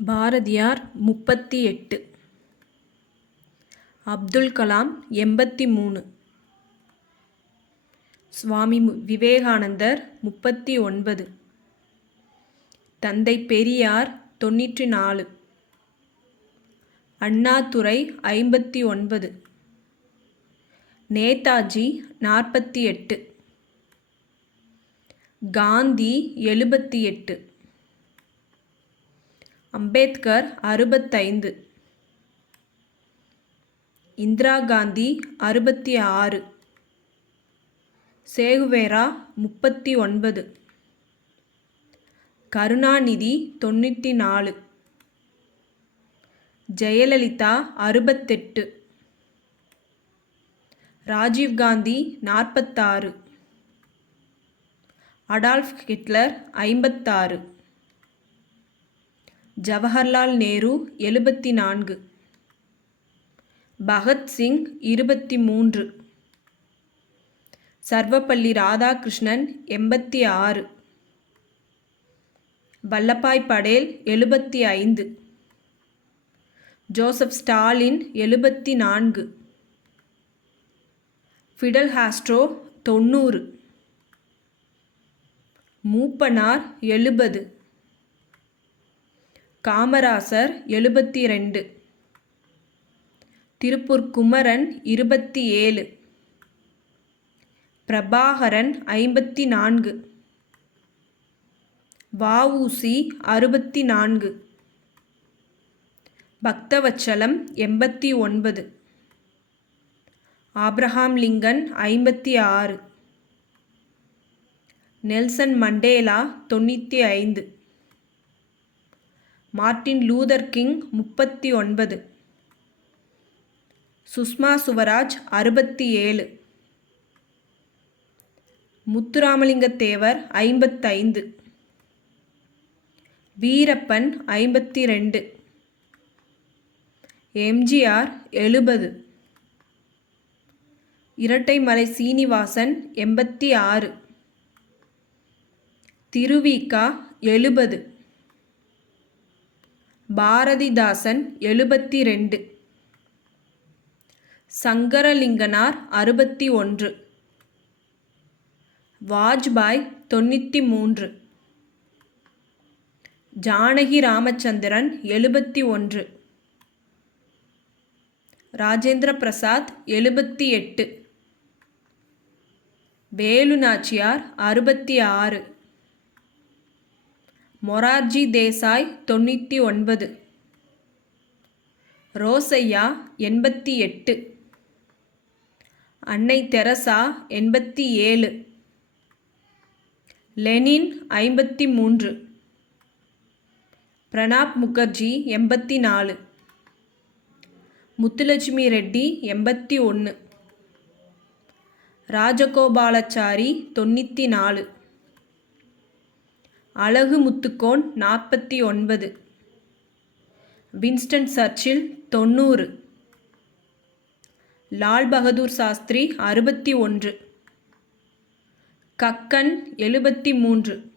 பாரதியார் முப்பத்தி எட்டு அப்துல் கலாம் எண்பத்தி மூணு சுவாமி விவேகானந்தர் முப்பத்தி ஒன்பது தந்தை பெரியார் தொண்ணூற்றி நாலு அண்ணாதுரை ஐம்பத்தி ஒன்பது நேதாஜி நாற்பத்தி எட்டு காந்தி எழுபத்தி எட்டு அம்பேத்கர் அறுபத்தைந்து. இந்திரா காந்தி அறுபத்தி ஆறு சேகுவேரா முப்பத்தி ஒன்பது கருணாநிதி தொண்ணூற்றி நாலு ஜெயலலிதா அறுபத்தெட்டு. ராஜீவ்காந்தி நாற்பத்தாறு. அடால்ஃப் ஹிட்லர் ஐம்பத்தாறு. ஜவஹர்லால் நேரு எழுபத்தி நான்கு பகத்சிங் இருபத்தி மூன்று சர்வப்பள்ளி ராதாகிருஷ்ணன் எண்பத்தி ஆறு வல்லபாய் படேல் எழுபத்தி ஐந்து ஜோசப் ஸ்டாலின் எழுபத்தி நான்கு ஃபிடல் ஹாஸ்ட்ரோ தொண்ணூறு. மூப்பனார் எழுபது. காமராசர் எழுபத்தி ரெண்டு திருப்பூர் குமரன் இருபத்தி ஏழு பிரபாகரன் ஐம்பத்தி நான்கு வஉசி அறுபத்தி நான்கு பக்தவச்சலம் எண்பத்தி ஒன்பது ஆப்ரஹாம் லிங்கன் ஐம்பத்தி ஆறு நெல்சன் மண்டேலா தொண்ணூற்றி ஐந்து மார்ட்டின் லூதர் கிங் முப்பத்தி ஒன்பது. சுஷ்மா சுவராஜ் அறுபத்தி ஏழு. முத்துராமலிங்க தேவர் ஐம்பத்தைந்து. வீரப்பன் ஐம்பத்தி ரெண்டு எம்ஜிஆர் எழுபது. இரட்டைமலை சீனிவாசன் எண்பத்தி ஆறு. திருவிகா எழுபது. பாரதிதாசன் எழுபத்தி ரெண்டு சங்கரலிங்கனார் அறுபத்தி ஒன்று. வாஜ்பாய் தொண்ணூற்றி மூன்று. ஜானகி ராமச்சந்திரன் எழுபத்தி ஒன்று. ராஜேந்திர பிரசாத் எழுபத்தி எட்டு. வேலு நாச்சியார் அறுபத்தி ஆறு. மொரார்ஜி தேசாய் தொண்ணூற்றி ஒன்பது. ரோசையா எண்பத்தி எட்டு. அன்னை தெரசா எண்பத்தி ஏழு. லெனின் ஐம்பத்தி மூன்று. பிரணாப் முகர்ஜி எண்பத்தி நாலு. முத்துலட்சுமி ரெட்டி எண்பத்தி ஒன்று ராஜகோபாலாச்சாரி தொண்ணூற்றி நாலு. அழகு முத்துக்கோன் நாற்பத்தி ஒன்பது. வின்ஸ்டன் சர்ச்சில் தொண்ணூறு. லால் பகதூர் சாஸ்திரி அறுபத்தி ஒன்று. கக்கன் எழுபத்தி மூன்று.